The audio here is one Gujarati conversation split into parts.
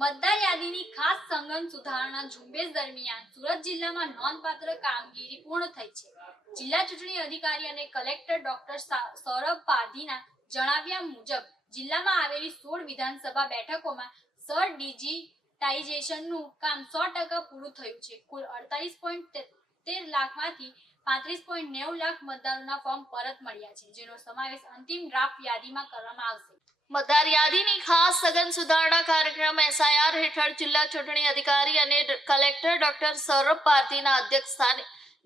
મતદાર યાદીની ખાસ સંઘન સુધારણા ઝુંબેશ દરમિયાન સુરત જિલ્લામાં નોંધપાત્ર કામગીરી પૂર્ણ થઈ છે. જિલ્લા ચૂંટણી અધિકારી અને કલેક્ટર ડોક્ટર સૌરભ પારધીના જણાવ્યા મુજબ જિલ્લામાં આવેલી 16 વિધાનસભા બેઠકોમાં સર ડિજિટાઇઝેશનનું કામ 100% પૂરું થયું છે. કુલ 48.13 લાખમાંથી 35.90 લાખ મતદારોના ફોર્મ પરત મળ્યા છે, જેનો સમાવેશ અંતિમ ડ્રાફ્ટ યાદીમાં કરવામાં આવશે. મતદાર યાદીની ખાસ સઘન સુધારણા કાર્યક્રમ SIR હેઠળ જિલ્લા ચૂંટણી અધિકારી અને કલેક્ટર ડોક્ટર સૌરભ પારધીના અધ્યક્ષસ્થાને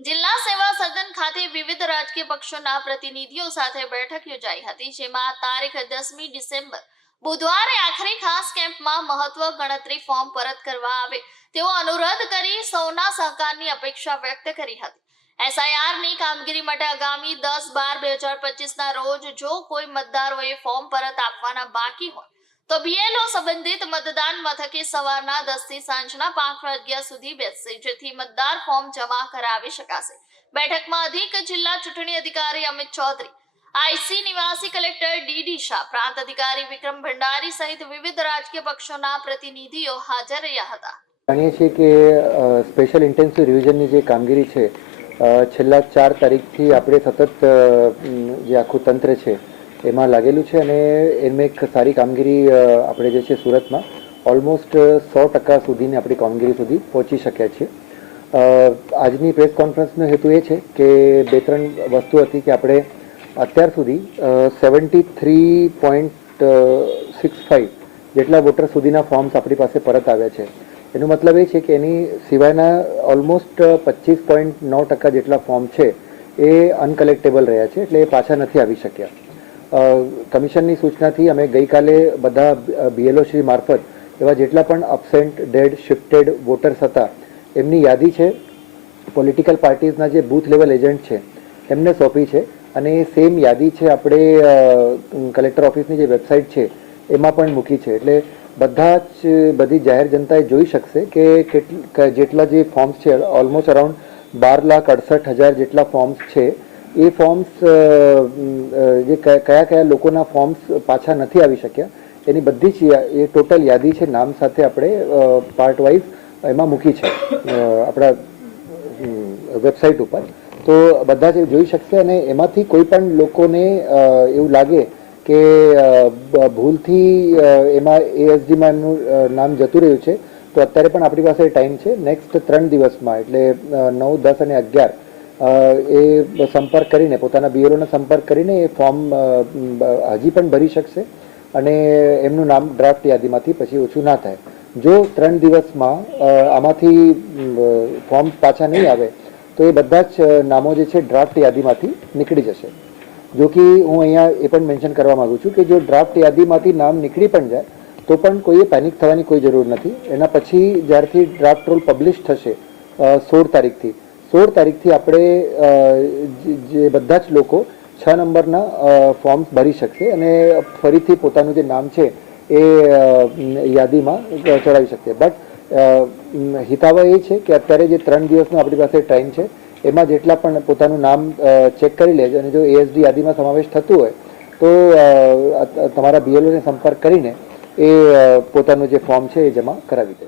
જિલ્લા સેવા સદન ખાતે વિવિધ રાજકીય પક્ષોના પ્રતિનિધિઓ સાથે બેઠક યોજાઈ હતી, જેમાં તારીખ 10મી ડિસેમ્બર બુધવારે આખરી ખાસ કેમ્પમાં મહત્વ ગણતરી ફોર્મ પરત કરવા આવે તેવો અનુરોધ કરી સૌના સહકારની અપેક્ષા વ્યક્ત કરી હતી. SIR ની કામગીરી માટે આગામી 10/12/2025 ના રોજ જો કોઈ મતદારોએ ફોર્મ પરત આપવાના બાકી હોય તો BLO સંબંધિત મતદાન મથકે સવારના 10 થી સાંજના 5 વાગ્યા સુધી બેસશે, જેથી મતદાર ફોર્મ જમા કરાવી શકાશે. બેઠકમાં અધિક જિલ્લા ચૂંટણી અધિકારી અમિત ચૌધરી, IC નિવાસી કલેક્ટર DD શાહ, પ્રાંત અધિકારી વિક્રમ ભંડારી સહિત વિવિધ રાજકીય પક્ષોના પ્રતિનિધિઓ હાજર રહ્યા હતા. જાણીએ છીએ કે સ્પેશિયલ ઇન્ટેન્સિવ રિવિઝનની જે કામગીરી છે છેલ્લા 4 તારીખથી આપણે સતત જે આખું તંત્ર છે એમાં લાગેલું છે અને એમાં એક સારી કામગીરી આપણે જે છે સુરતમાં ઓલમોસ્ટ 100% સુધીની આપણી કામગીરી સુધી પહોંચી શક્યા છીએ. આજની પ્રેસ કોન્ફરન્સનો હેતુ એ છે કે 2-3 વસ્તુ હતી કે આપણે અત્યાર સુધી 73.65 જેટલા વોટર સુધીના ફોર્મ્સ આપણી પાસે પરત આવ્યા છે. એનો મતલબ એ છે કે એની સિવાયના ઓલમોસ્ટ 25.9% જેટલા ફોર્મ છે એ અનકલેક્ટેબલ રહ્યા છે, એટલે એ પાછા નથી આવી શક્યા. કમિશનની સૂચનાથી અમે ગઈકાલે બધા BLO શ્રી મારફત એવા જેટલા પણ અબસેન્ટ, ડેડ, શિફ્ટેડ વોટર્સ હતા એમની યાદી છે પોલિટિકલ પાર્ટીઝના જે બૂથ લેવલ એજન્ટ છે એમને સોંપી છે અને એ સેમ યાદી છે આપણે કલેક્ટર ઓફિસની જે વેબસાઇટ છે એમાં પણ મૂકી છે. એટલે બધી જાહેર જનતાએ જોઈ શકશે કે જેટલા જે ફોર્મ્સ છે ઓલમોસ્ટ અરાઉન્ડ 12,68,000 જેટલા ફોર્મ્સ છે એ ફોર્મ્સ જે કયા લોકોના ફોર્મ્સ પાછા નથી આવી શક્યા એની બધી જ એ ટોટલ યાદી છે નામ સાથે આપણે પાર્ટ વાઇઝ એમાં મૂકી છે આપણા વેબસાઇટ ઉપર, તો બધા જ જોઈ શકશે. અને એમાંથી કોઈ પણ લોકોને એવું લાગે કે ભૂલથી એમાં ASDમાં એમનું નામ જતું રહ્યું છે તો અત્યારે પણ આપણી પાસે ટાઈમ છે. નેક્સ્ટ 3 દિવસમાં એટલે 9, 10 અને 11 એ સંપર્ક કરીને પોતાના BLOનો સંપર્ક કરીને એ ફોર્મ હજી પણ ભરી શકશે અને એમનું નામ ડ્રાફ્ટ યાદીમાંથી પછી ઓછું ના થાય. જો 3 દિવસમાં આમાંથી ફોર્મ પાછા નહીં આવે તો એ બધા જ નામો જે છે ડ્રાફ્ટ યાદીમાંથી નીકળી જશે. જો કે હું અહીંયા એ પણ મેન્શન કરવા માગું છું કે જો ડ્રાફ્ટ યાદીમાંથી નામ નીકળી પણ જાય તો પણ કોઈએ પેનિક થવાની કોઈ જરૂર નથી. એના પછી જ્યારથી ડ્રાફ્ટ રોલ પબ્લિશ થશે 16 તારીખથી આપણે જે બધા જ લોકો 6 નંબરના ફોર્મ્સ ભરી શકશે અને ફરીથી પોતાનું જે નામ છે એ યાદીમાં ચડાવી શકશે. બટ હિતાવહ એ છે કે અત્યારે જે 3 દિવસનો આપણી પાસે ટાઈમ છે એમાં જેટલા પણ પોતાનું નામ ચેક કરી લેજો અને જો ASD યાદીમાં સમાવેશ થતું હોય તો તમારા BLOને સંપર્ક કરીને એ પોતાનું જે ફોર્મ છે એ જમા કરાવી દે.